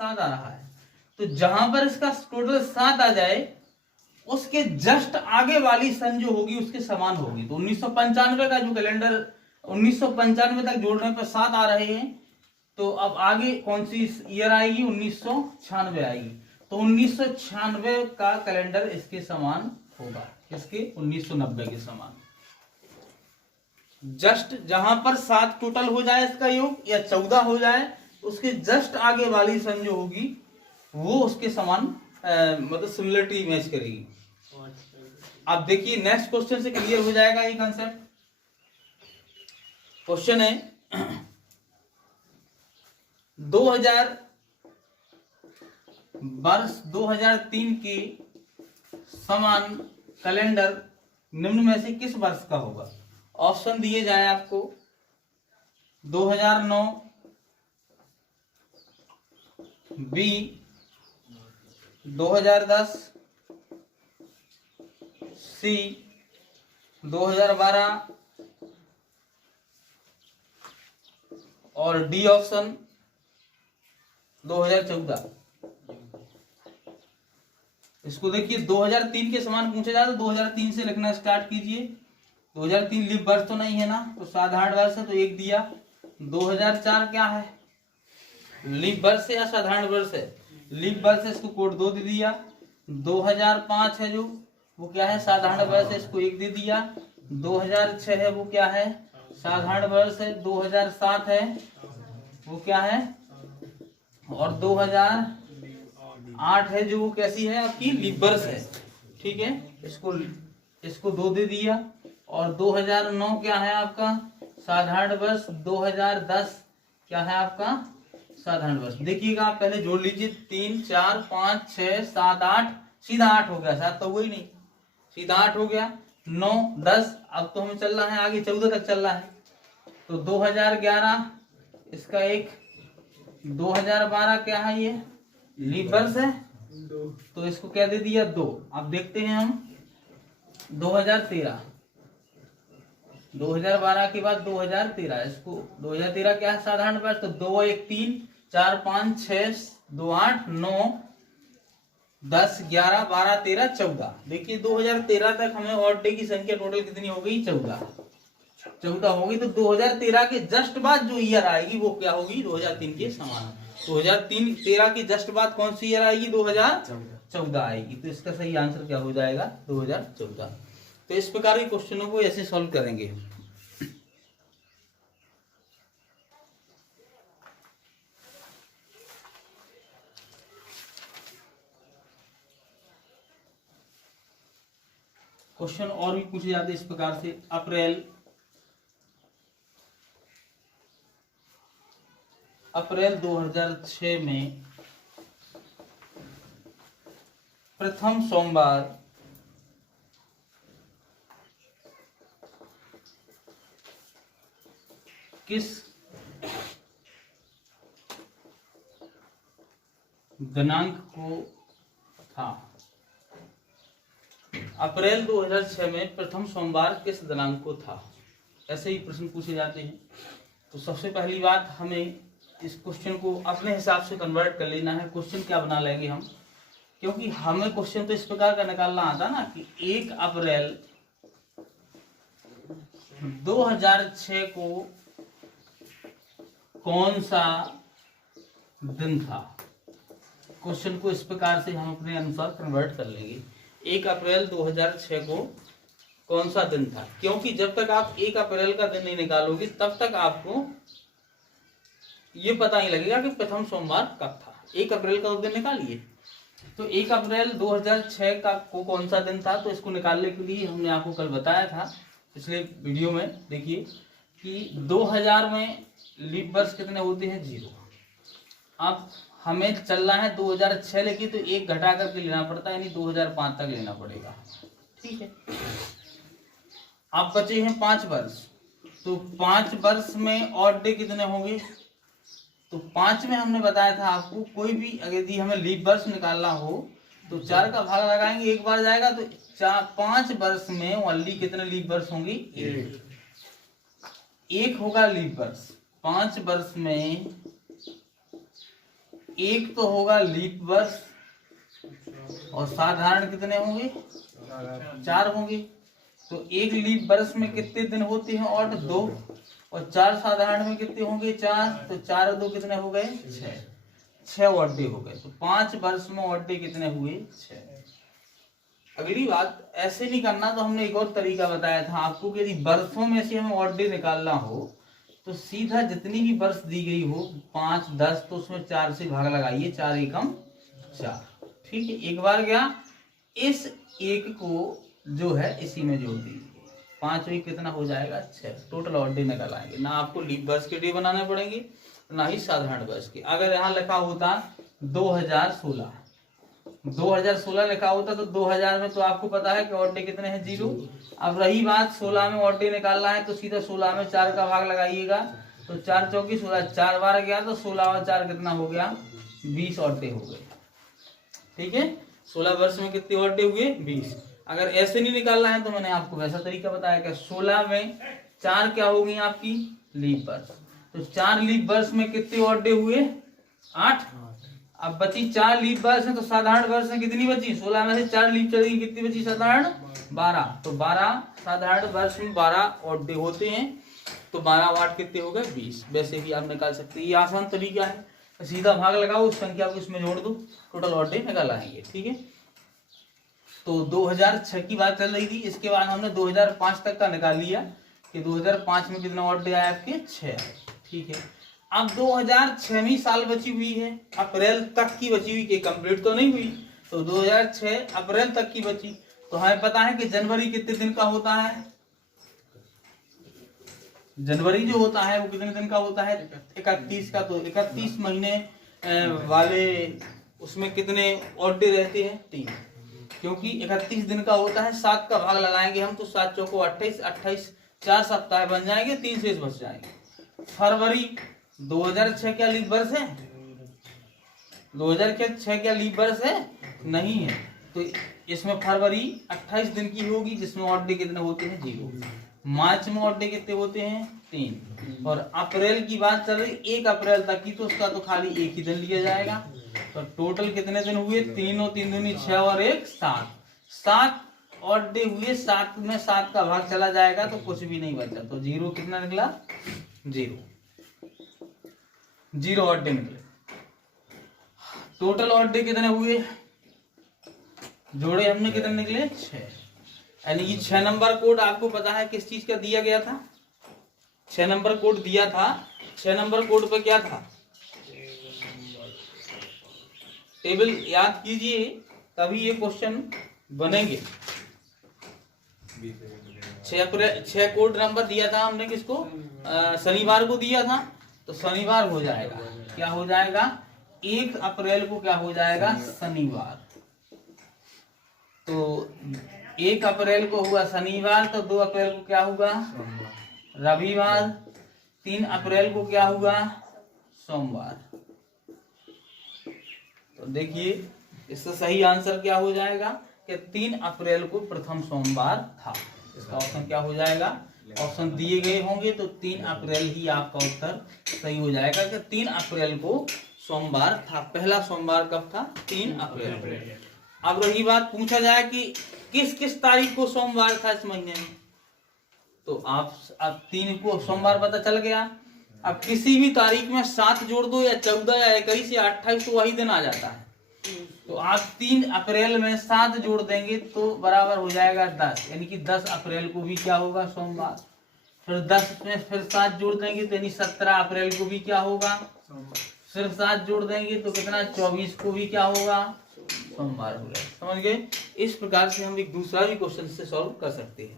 7 आ रहा है। तो जहां पर इसका टोटल 7 आ जाए उसके जस्ट आगे वाली सन जो होगी उसके समान होगी। तो 1995 का जो कैलेंडर 1995 तक जोड़ने पर 7 आ रहे हैं, तो अब आगे कौन सी ईयर आएगी? 1996 आएगी। तो 1996 का कैलेंडर इसके समान होगा, इसके 1990 के समान। जस्ट जहां पर 7 टोटल हो जाए इसका योग या 14 हो जाए, उसके जस्ट आगे वाली सन जो होगी वो उसके समान मतलब सिमिलरिटी मैच करेगी। अब देखिए नेक्स्ट क्वेश्चन से क्लियर हो जाएगा ये कंसेप्ट। क्वेश्चन है 2003 के समान कैलेंडर निम्न में से किस वर्ष का होगा? ऑप्शन दिए जाए आपको 2009, बी 2010, सी 2012 और डी ऑप्शन 2014। इसको देखिए 2003 के समान पूछा जाए तो 2003 से लिखना स्टार्ट कीजिए। 2003 लीप वर्ष तो नहीं है ना, तो साधारण वर्ष है तो 1 दिया। 2004 क्या है? लीप वर्ष है या साधारण वर्ष है? लीप वर्ष है, इसको कोड 2 दे दिया। 2005 है जो वो क्या है? साधारण वर्ष है, इसको 1 दे दिया। 2006 है वो क्या है? साधारण वर्ष है। 2007 है वो क्या है? और 2008 है जो वो कैसी है? आपकी लीप वर्ष है। ठीक है, इसको 2 दे दिया। और 2009 क्या है आपका? साधारण वर्ष। 2010 क्या है आपका? साधारण वर्ष। देखिएगा आप पहले जोड़ लीजिए 3 4 5 6 7 8, सीधा 8 हो गया। 7 तो हुआ ही नहीं, सीधा 8 हो गया। 9 10, अब तो हमें चल रहा है आगे 14 तक चल रहा है। तो 2011 इसका 1, 2012 क्या है? ये लीप वर्ष है तो इसको क्या दे दिया? 2। अब देखते हैं हम 2013, 2012 के बाद 2013, इसको 2013 क्या है? साधारण वर्ष। तो 2 1 3 4 5 6 2 8 9 10 11 12 13 14। देखिए 2013 तक हमें ऑड डे की संख्या टोटल कितनी हो गई? 14 होगी। तो 2013 के जस्ट बाद जो ईयर आएगी वो क्या होगी? 2003 के समान। 2013 की जस्ट बाद कौन सी ईयर आएगी? 2014 आएगी। तो इसका सही आंसर क्या हो जाएगा? 2014। तो इस प्रकार के क्वेश्चनों को ऐसे सॉल्व करेंगे। क्वेश्चन और भी पूछे जाते इस प्रकार से। अप्रैल 2006 में प्रथम सोमवार किस दिनांक को था? अप्रैल 2006 में प्रथम सोमवार किस दिनांक को था? ऐसे ही प्रश्न पूछे जाते हैं। तो सबसे पहली बात हमें इस क्वेश्चन को अपने हिसाब से कन्वर्ट कर लेना है। क्वेश्चन क्या बना लेंगे हम, क्योंकि हमें क्वेश्चन तो इस प्रकार का निकालना आता ना कि 1 अप्रैल 2006 को कौन सा दिन था। क्वेश्चन को इस प्रकार से हम अपने अनुसार कन्वर्ट कर लेंगे। 1 अप्रैल 2006 को कौन सा दिन था, क्योंकि जब तक आप 1 अप्रैल का दिन नहीं निकालोगे तब तक आपको ये पता नहीं लगेगा कि प्रथम सोमवार कब था। 1 अप्रैल का दिन निकालिए। तो 1 अप्रैल 2006 का को कौन सा दिन था, तो इसको निकालने के लिए हमने आपको कल बताया था पिछले वीडियो में। देखिए कि 2000 में लीप वर्ष कितने होते हैं? 0। अब हमें चलना है 2006 लेके, तो 1 घटा करके लेना पड़ता है, यानी 2005 तक लेना पड़ेगा। ठीक है, अब बचे हैं 5 वर्ष। तो 5 वर्ष में ऑड डे कितने होंगे? तो 5 में हमने बताया था आपको, कोई भी यदि हमें लीप वर्ष निकालना हो तो 4 का भाग लगाएंगे, 1 बार जाएगा। तो 5 वर्ष में ओनली कितने लीप वर्ष होंगी? 1 होगा लीप वर्ष। 5 वर्ष में एक तो होगा लीप वर्ष और साधारण कितने होंगे? 4 होंगे। तो एक लीप वर्ष में कितने दिन होते हैं? और 2। और 4 साधारण में कितने होंगे? 4। तो 4 और 2 कितने हो गए? 6 ऑड डे हो गए। तो 5 वर्ष में ऑड डे कितने हुए? 6। अगली बात, ऐसे नहीं करना, तो हमने एक और तरीका बताया था आपको कि यदि वर्षों में से हमें ऑड डे निकालना हो तो सीधा जितनी भी वर्ष दी गई हो 5, 10, तो उसमें 4 से भाग लगाइए। 4 एकम 4। ठीक है, एक बार गया, इस एक को जो है इसी में जोड़ दीजिए। 5 एक कितना हो जाएगा? 6। टोटल ऑड डे निकल आएंगे। ना आपको लीप वर्ष के डे बनाने पड़ेंगे ना ही साधारण वर्ष के। अगर यहाँ लिखा होता 2016 लिखा होता तो 2000 में तो आपको पता है कि ऑड डे कितने हैं? 0। अब रही बात 16 में ऑड डे निकालना है तो सीधा 16 में 4 का भाग लगाइएगा। तो 4 चौकी 16, 4 बार गया तो 16 और 4 कितना हो गया? 20 ऑड डे हो गए। ठीक है, 16 वर्ष में कितने ऑड डे हुए? 20। अगर ऐसे नहीं निकालना है तो मैंने आपको वैसा तरीका बताया कि 16 में 4 क्या हो गई आपकी? लीप वर्ष। तो 4 लीप वर्ष में कितने ऑड डे हुए? 8। अब बची 4 लीप वर्ष है तो साधारण वर्ष में कितनी बची? 16 में से 4 लीप चली, कितनी बची? साधारण 12। तो 12 साधारण वर्ष में 12 ऑड डे होते हैं। तो 12 8 कितने हो गए? 20। वैसे भी आप निकाल सकते हैं, ये आसान तरीका है। सीधा भाग लगाओ, उस संख्या को इसमें जोड़ दो, टोटल ऑड डे निकाल आएंगे। ठीक है, तो 2006 की बात चल रही थी। इसके बाद हमने 2005 तक का निकाल लिया कि 2005 में कितना ऑड डे आया आपके? 6। ठीक है, अब 2006वीं साल बची हुई है, अप्रैल तक की बची हुई, कि कंप्लीट तो नहीं हुई। तो 2006 अप्रैल तक की बची। तो हमें पता है कि जनवरी कितने दिन का होता है? जनवरी जो होता है वो कितने दिन का होता है? 31 का। तो 31 महीने वाले उसमें कितने ऑड डे रहते हैं? 3। क्योंकि 31 दिन का होता है, 7 का भाग लगाएंगे हम तो 7 चौको 28, 28 4 सप्ताह बन जाएंगे, 3 शेष बच जाएंगे। फरवरी 2006 क्या लीप वर्ष है? 2006 क्या लीप वर्ष है? नहीं है। तो इसमें फरवरी 28 दिन की होगी, जिसमें ऑड डे कितने होते हैं? 0। मार्च में ऑड डे कितने होते हैं? 3। और अप्रैल की बात चल रही 1 अप्रैल तक की, तो उसका तो खाली एक ही दिन लिया जाएगा। तो टोटल कितने दिन हुए? 3 और 3 दूनी 6 और 1 7। 7 ऑड डे हुए। 7 में 7 का भाग चला जाएगा तो कुछ भी नहीं बचा। तो 0 कितना निकला? 0 ऑड डे निकले। टोटल ऑड डे कितने हुए? जोड़े हमने कितने निकले? 6। यानी कि 6 नंबर कोड आपको पता है किस चीज का दिया गया था? 6 नंबर कोड दिया था। 6 नंबर कोड पे क्या था? टेबल याद कीजिए, तभी ये क्वेश्चन बनेंगे। 6 कोड नंबर दिया था हमने किसको? शनिवार को दिया था। तो शनिवार हो जाएगा, क्या हो जाएगा? 1 अप्रैल को क्या हो जाएगा? शनिवार। तो 1 अप्रैल को हुआ शनिवार, तो 2 अप्रैल को क्या हुआ? रविवार। 3 अप्रैल को क्या हुआ? सोमवार। तो देखिए इसका सही आंसर क्या हो जाएगा कि 3 अप्रैल को प्रथम सोमवार था। इसका ऑप्शन क्या हो जाएगा? ऑप्शन दिए गए होंगे तो 3 अप्रैल ही आपका उत्तर सही हो जाएगा कि 3 अप्रैल को सोमवार था। पहला सोमवार कब था? 3 अप्रैल को। अब रही बात, पूछा जाए कि किस किस तारीख को सोमवार था इस महीने में, तो आप अब 3 को सोमवार पता चल गया। अब किसी भी तारीख में 7 जोड़ दो या 14 या 21 या 28 तो वही दिन आ जाता है। तो आप 3 अप्रैल में 7 जोड़ देंगे तो बराबर हो जाएगा 10, यानी कि 10 अप्रैल को भी क्या होगा? सोमवार। फिर 10 में फिर 7 जोड़ देंगे तो यानी 17 अप्रैल को भी क्या होगा? फिर 7 जोड़ देंगे तो कितना? 24 को भी क्या होगा? सोमवार हो गया। समझ गए? इस प्रकार से हम एक दूसरा भी क्वेश्चन से सॉल्व कर सकते हैं।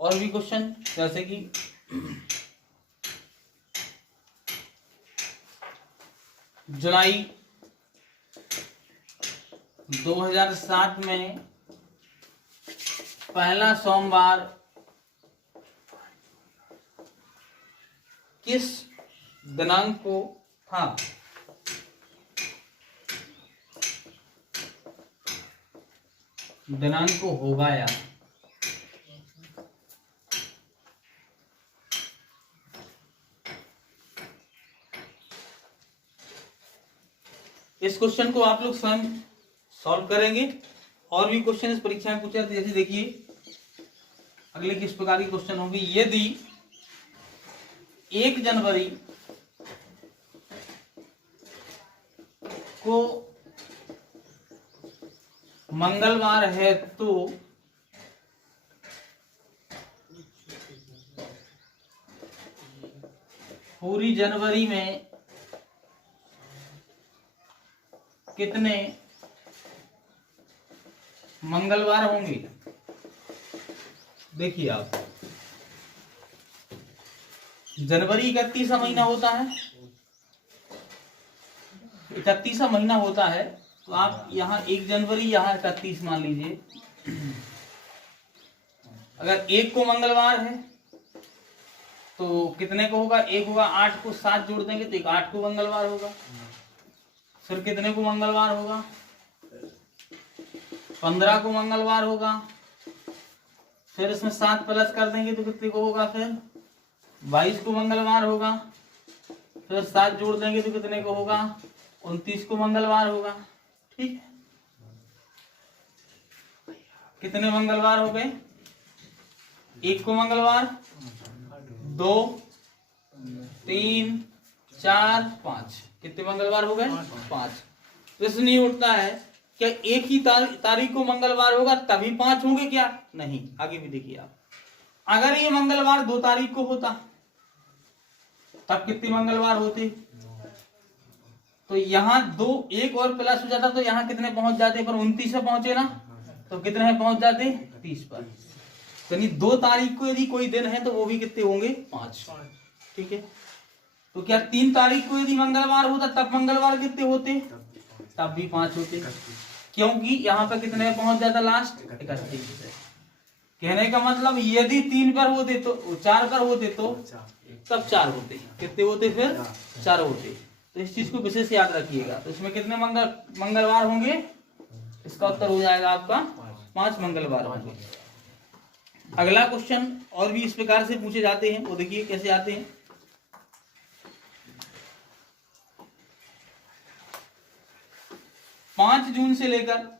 और भी क्वेश्चन, जैसे कि जुलाई 2007 में पहला सोमवार किस दिनांक को था? दिनांक को होगा या इस क्वेश्चन को आप लोग स्वयं सॉल्व करेंगे। और भी क्वेश्चन इस परीक्षा में पूछे जाते हैं, जैसे देखिए अगले किस प्रकार की क्वेश्चन होगी। यदि 1 जनवरी को मंगलवार है तो पूरी जनवरी में कितने मंगलवार होंगे? देखिए आप, जनवरी 31वां महीना होता है, 31वां महीना होता है, तो आप यहाँ 1 जनवरी यहाँ 31 मान लीजिए। अगर 1 को मंगलवार है तो कितने को होगा? 1 होगा, 8 को 7 जोड़ देंगे तो 8 को मंगलवार होगा। फिर कितने को मंगलवार होगा? 15 को मंगलवार होगा। फिर इसमें 7 प्लस कर देंगे तो कितने को होगा? फिर 22 को मंगलवार होगा। फिर 7 जोड़ देंगे तो कितने को होगा? 29 को मंगलवार होगा। ठीक है, कितने मंगलवार हो गए? 1 को मंगलवार, 2, 3, 4, 5, कितने मंगलवार हो गए? 5। प्रश्न नहीं उठता है क्या एक ही तारीख को मंगलवार होगा तभी 5 होंगे क्या? नहीं। आगे भी देखिए आप, अगर ये मंगलवार 2 तारीख को होता तब कितने मंगलवार होते? तो यहाँ 2 1 और प्लस हो जाता तो यहाँ कितने पहुंच जाते? पर 29 पे पहुंचे ना, तो कितने पहुंच जाते? 30 पर। तो 2 तारीख को यदि कोई दिन है तो वो भी कितने होंगे? 5। ठीक है, तो क्या 3 तारीख को यदि मंगलवार होता तब मंगलवार कितने होते? तब भी 5 होते, क्योंकि यहाँ पे कितने पहुंच जाता? लास्ट 31। कहने का मतलब यदि 3 पर होते तो 4 पर होते तो तब 4 होते। कितने होते? फिर 4 होते। तो इस चीज को विशेष याद रखिएगा। तो इसमें कितने मंगलवार होंगे? इसका उत्तर हो जाएगा आपका 5 मंगलवार होंगे। अगला क्वेश्चन और भी इस प्रकार से पूछे जाते हैं, वो देखिए कैसे आते हैं। पांच जून से लेकर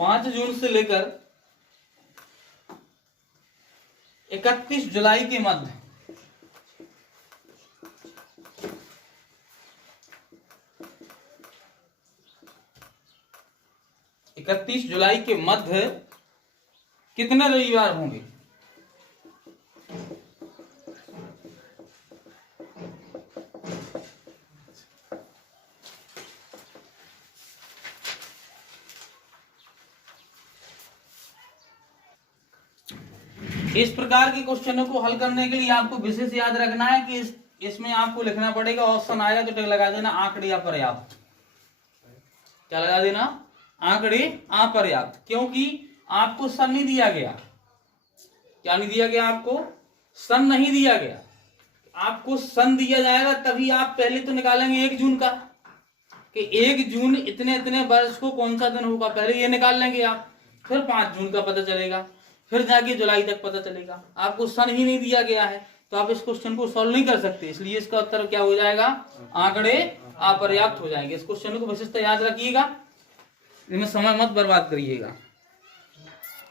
5 जून से लेकर 31 जुलाई के मध्य कितने रविवार होंगे? इस प्रकार के क्वेश्चनों को हल करने के लिए आपको विशेष याद रखना है कि इसमें आपको लिखना पड़ेगा, ऑप्शन आएगा तो टिक लगा देना आंकड़े अपर्याप्त। क्या लगा देना? आंकड़े अपर्याप्त, क्योंकि आपको सन नहीं दिया गया। क्या नहीं दिया गया? आपको सन नहीं दिया गया। आपको सन दिया जाएगा तभी आप पहले तो निकालेंगे 1 जून का, कि 1 जून इतने इतने वर्ष को कौन सा दिन होगा, पहले ये निकाल लेंगे आप। फिर 5 जून का पता चलेगा, फिर जाके जुलाई तक पता चलेगा। आपको सन ही नहीं दिया गया है तो आप इस क्वेश्चन को सॉल्व नहीं कर सकते, इसलिए इसका उत्तर क्या हो जाएगा? आंकड़े अपर्याप्त हो जाएंगे। इस क्वेश्चन को विशेषता याद रखिएगा, इनमें समय मत बर्बाद करिएगा।